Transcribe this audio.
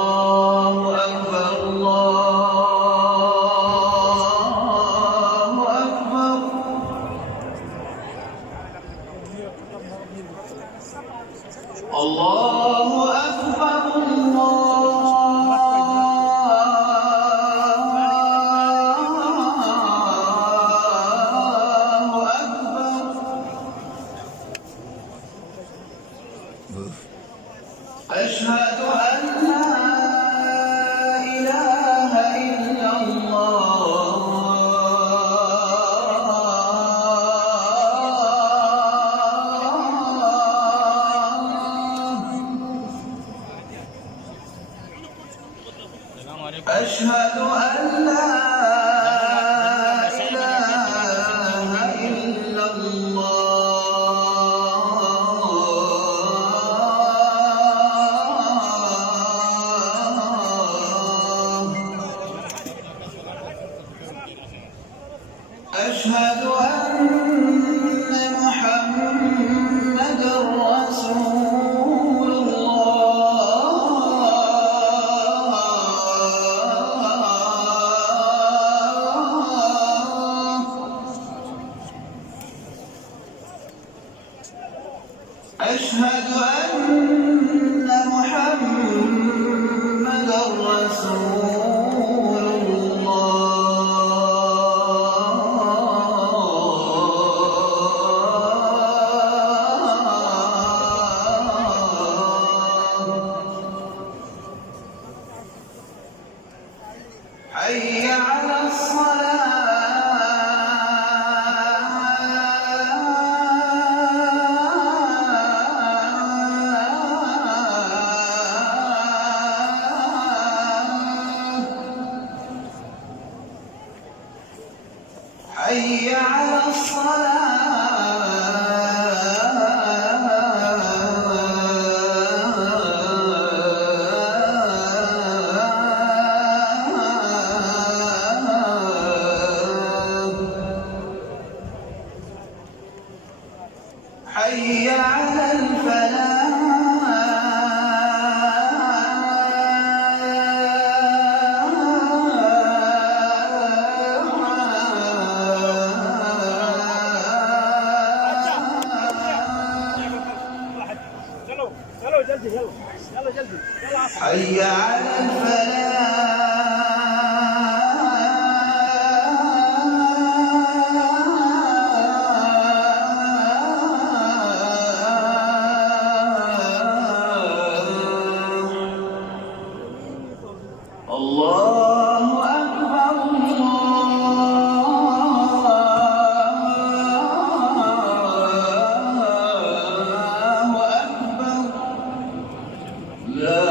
الله أكبر الله أكبر. الله أكبر أشهد أن لا إله إلا الله أشهد أن لا إله إلا أشهد أن محمدًا رسول الله أشهد أن محمدًا رسول حي على الصلاة حي على حي على الفلاح حي على الفلاح. الله أكبر الله أكبر لا